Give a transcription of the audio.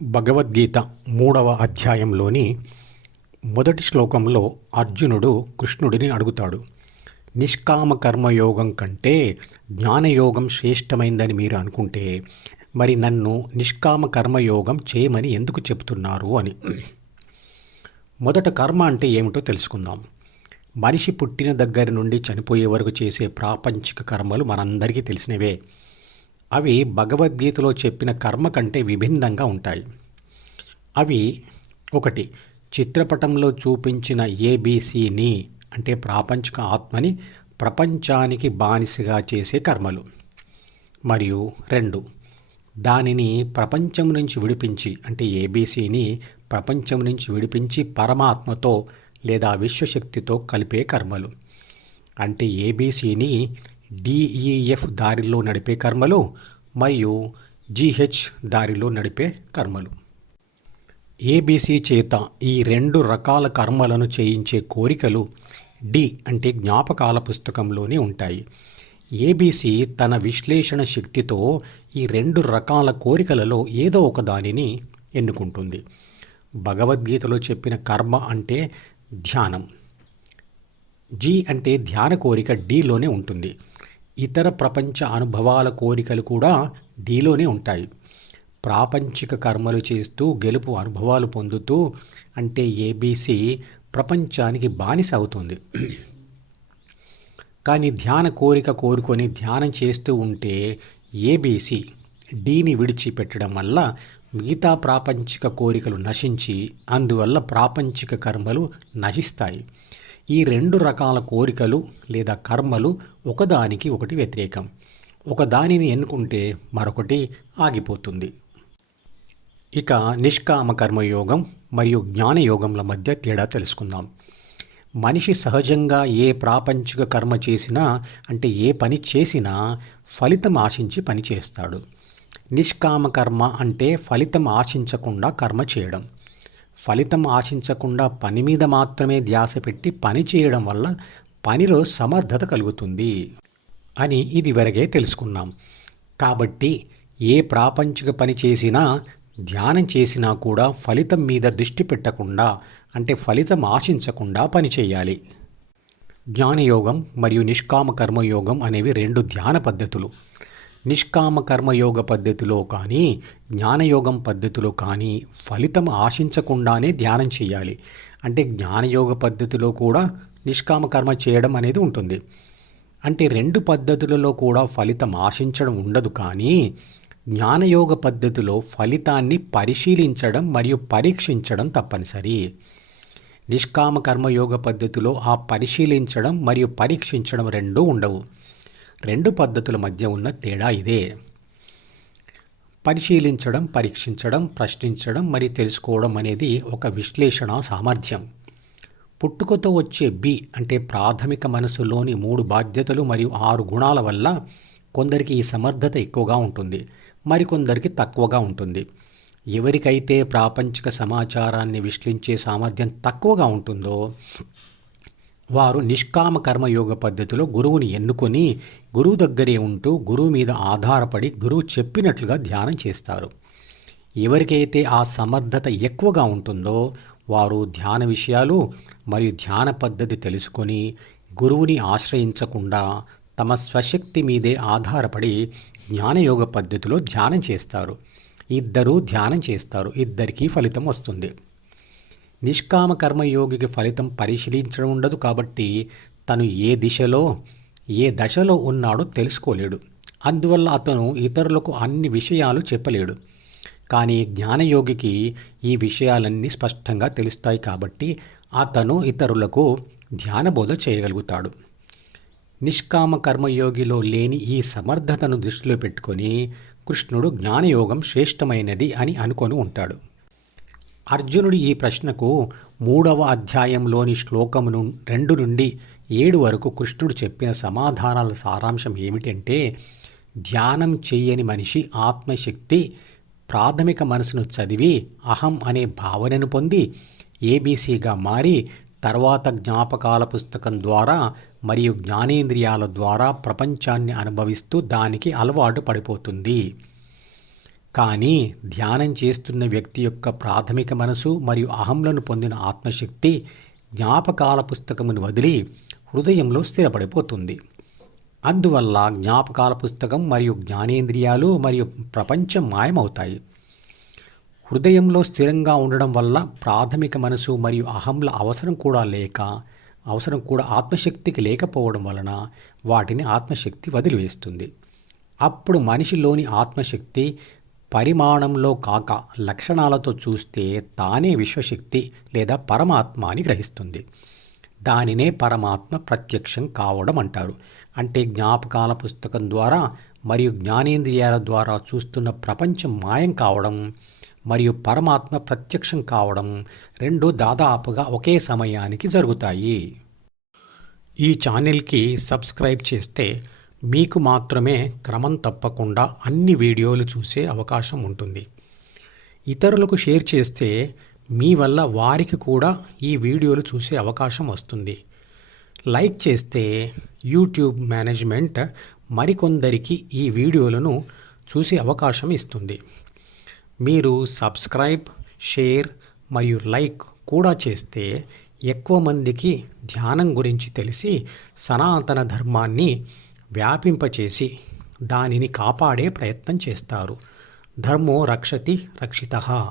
భగవద్గీత 3వ అధ్యాయంలోని మొదటి శ్లోకంలో అర్జునుడు కృష్ణుడిని అడుగుతాడు. నిష్కామ కర్మయోగం కంటే జ్ఞానయోగం శ్రేష్టమైందని మీరు అనుకుంటే మరి నన్ను నిష్కామ కర్మయోగం చేయమని ఎందుకు చెబుతున్నారు అని. మొదట కర్మ అంటే ఏమిటో తెలుసుకుందాం. మనిషి పుట్టిన దగ్గర నుండి చనిపోయే వరకు చేసే ప్రాపంచిక కర్మలు మనందరికీ తెలిసినవే. అవి భగవద్గీతలో చెప్పిన కర్మ కంటే విభిన్నంగా ఉంటాయి. అవి 1. చిత్రపటంలో చూపించిన ఏబీసీని అంటే ప్రాపంచిక ఆత్మని ప్రపంచానికి బానిసగా చేసే కర్మలు. మరియు 2. దానిని ప్రపంచం నుంచి విడిపించి అంటే ఏబీసీని ప్రపంచం నుంచి విడిపించి పరమాత్మతో లేదా విశ్వశక్తితో కలిపే కర్మలు. అంటే ఏబీసీని డిఈఎఫ్ దారిలో నడిపే కర్మలు మరియు జీహెచ్ దారిలో నడిపే కర్మలు. ఏబీసీ చేత ఈ 2 రకాల కర్మలను చేయించే కోరికలు డి అంటే జ్ఞాపకాల పుస్తకంలోనే ఉంటాయి. ఏబీసీ తన విశ్లేషణ శక్తితో ఈ 2 రకాల కోరికలలో ఏదో ఒక దానిని ఎన్నుకుంటుంది. భగవద్గీతలో చెప్పిన కర్మ అంటే ధ్యానం. జీ అంటే ధ్యాన కోరిక డీలోనే ఉంటుంది. ఇతర ప్రపంచ అనుభవాల కోరికలు కూడా డీలోనే ఉంటాయి. ప్రాపంచిక కర్మలు చేస్తూ గెలుపు అనుభవాలు పొందుతూ అంటే ఏబీసీ ప్రపంచానికి బానిస అవుతుంది. కానీ ధ్యాన కోరిక కోరుకొని ధ్యానం చేస్తూ ఉంటే ఏబీసీ డీని విడిచిపెట్టడం వల్ల మిగతా ప్రాపంచిక కోరికలు నశించి అందువల్ల ప్రాపంచిక కర్మలు నశిస్తాయి. ఈ 2 రకాల కోరికలు లేదా కర్మలు ఒకదానికి ఒకటి వ్యతిరేకం. ఒకదానిని ఎన్నుకుంటే మరొకటి ఆగిపోతుంది. ఇక నిష్కామ కర్మయోగం మరియు జ్ఞానయోగంల మధ్య తేడా తెలుసుకుందాం. మనిషి సహజంగా ఏ ప్రాపంచిక కర్మ చేసినా అంటే ఏ పని చేసినా ఫలితం ఆశించి పని చేస్తాడు. నిష్కామ కర్మ అంటే ఫలితం ఆశించకుండా కర్మ చేయడం. ఫలితం ఆశించకుండా పని మీద మాత్రమే ధ్యాస పెట్టి పని చేయడం వల్ల పనిలో సమర్థత కలుగుతుంది అని ఇదివరకే తెలుసుకున్నాం. కాబట్టి ఏ ప్రాపంచిక పని చేసినా ధ్యానం చేసినా కూడా ఫలితం మీద దృష్టి పెట్టకుండా అంటే ఫలితం ఆశించకుండా పని చేయాలి. జ్ఞానయోగం మరియు నిష్కామ కర్మయోగం అనేవి 2 ధ్యాన పద్ధతులు. నిష్కామ కర్మయోగ పద్ధతిలో కానీ జ్ఞానయోగం పద్ధతిలో కానీ ఫలితం ఆశించకుండానే ధ్యానం చేయాలి. అంటే జ్ఞానయోగ పద్ధతిలో కూడా నిష్కామ కర్మ చేయడం అనేది ఉంటుంది. అంటే 2 పద్ధతులలో కూడా ఫలితం ఆశించడం ఉండదు. కానీ జ్ఞానయోగ పద్ధతిలో ఫలితాన్ని పరిశీలించడం మరియు పరీక్షించడం తప్పనిసరి. నిష్కామ కర్మయోగ పద్ధతిలో ఆ పరిశీలించడం మరియు పరీక్షించడం 2 ఉండవు. 2 పద్ధతుల మధ్య ఉన్న తేడా ఇదే. పరిశీలించడం, పరీక్షించడం, ప్రశ్నించడం మరియు తెలుసుకోవడం అనేది ఒక విశ్లేషణ సామర్థ్యం. పుట్టుకతో వచ్చే బి అంటే ప్రాథమిక మనసులోని 3 బాధ్యతలు మరియు 6 గుణాల వల్ల కొందరికి ఈ సమర్థత ఎక్కువగా ఉంటుంది, మరికొందరికి తక్కువగా ఉంటుంది. ఎవరికైతే ప్రాపంచిక సమాచారాన్ని విశ్లేషించే సామర్థ్యం తక్కువగా ఉంటుందో వారు నిష్కామ కర్మయోగ పద్ధతిలో గురువుని ఎన్నుకొని గురువు దగ్గరే ఉంటూ గురువు మీద ఆధారపడి గురువు చెప్పినట్లుగా ధ్యానం చేస్తారు. ఎవరికైతే ఆ సమర్థత ఎక్కువగా ఉంటుందో వారు ధ్యాన విషయాలు మరియు ధ్యాన పద్ధతి తెలుసుకొని గురువుని ఆశ్రయించకుండా తమ స్వశక్తి మీదే ఆధారపడి జ్ఞానయోగ పద్ధతిలో ధ్యానం చేస్తారు. ఇద్దరూ ధ్యానం చేస్తారు, ఇద్దరికీ ఫలితం వస్తుంది. నిష్కామ కర్మయోగికి ఫలితం పరిశీలించడం ఉండదు. కాబట్టి తను ఏ దశలో ఉన్నాడో తెలుసుకోలేడు. అందువల్ల అతను ఇతరులకు అన్ని విషయాలు చెప్పలేడు. కానీ జ్ఞానయోగికి ఈ విషయాలన్నీ స్పష్టంగా తెలుస్తాయి. కాబట్టి అతను ఇతరులకు ధ్యానబోధ చేయగలుగుతాడు. నిష్కామ కర్మయోగిలో లేని ఈ సమర్థతను దృష్టిలో పెట్టుకొని కృష్ణుడు జ్ఞానయోగం శ్రేష్టమైనది అని అనుకొని ఉంటాడు. అర్జునుడి ఈ ప్రశ్నకు 3వ అధ్యాయంలోని శ్లోకమును 2 నుండి 7 వరకు కృష్ణుడు చెప్పిన సమాధానాల సారాంశం ఏమిటంటే, ధ్యానం చెయ్యని మనిషి ఆత్మశక్తి ప్రాథమిక మనసును చదివి అహం అనే భావనను పొంది ఏబీసీగా మారి తర్వాత జ్ఞాపకాల పుస్తకం ద్వారా మరియు జ్ఞానేంద్రియాల ద్వారా ప్రపంచాన్ని అనుభవిస్తూ దానికి అలవాటు పడిపోతుంది. కానీ ధ్యానం చేస్తున్న వ్యక్తి యొక్క ప్రాథమిక మనసు మరియు అహంలను పొందిన ఆత్మశక్తి జ్ఞాపకాల పుస్తకమును వదిలి హృదయంలో స్థిరపడిపోతుంది. అందువల్ల జ్ఞాపకాల పుస్తకం మరియు జ్ఞానేంద్రియాలు మరియు ప్రపంచం మాయమవుతాయి. హృదయంలో స్థిరంగా ఉండడం వల్ల ప్రాథమిక మనసు మరియు అహంల అవసరం కూడా ఆత్మశక్తికి లేకపోవడం వలన వాటిని ఆత్మశక్తి వదిలివేస్తుంది. అప్పుడు మనిషిలోని ఆత్మశక్తి పరిమాణంలో కాక లక్షణాలతో చూస్తే తానే విశ్వశక్తి లేదా పరమాత్మ అని గ్రహిస్తుంది. దానినే పరమాత్మ ప్రత్యక్షం కావడం అంటారు. అంటే జ్ఞాపకాల పుస్తకం ద్వారా మరియు జ్ఞానేంద్రియాల ద్వారా చూస్తున్న ప్రపంచం మాయం కావడం మరియు పరమాత్మ ప్రత్యక్షం కావడం రెండూ దాదాపుగా ఒకే సమయానికి జరుగుతాయి. ఈ ఛానల్కి సబ్స్క్రైబ్ చేస్తే మీకు మాత్రమే క్రమం తప్పకుండా అన్ని వీడియోలు చూసే అవకాశం ఉంటుంది. ఇతరులకు షేర్ చేస్తే మీ వల్ల వారికి కూడా ఈ వీడియోలు చూసే అవకాశం వస్తుంది. లైక్ చేస్తే యూట్యూబ్ మేనేజ్మెంట్ మరికొందరికి ఈ వీడియోలను చూసే అవకాశం ఇస్తుంది. మీరు సబ్స్క్రైబ్, షేర్ మరియు లైక్ కూడా చేస్తే ఎక్కువ మందికి ధ్యానం గురించి తెలిసి సనాతన ధర్మాన్ని వ్యాపింపచేసి దానిని కాపాడే ప్రయత్నం చేస్తారు. ధర్మో రక్షతి రక్షితః.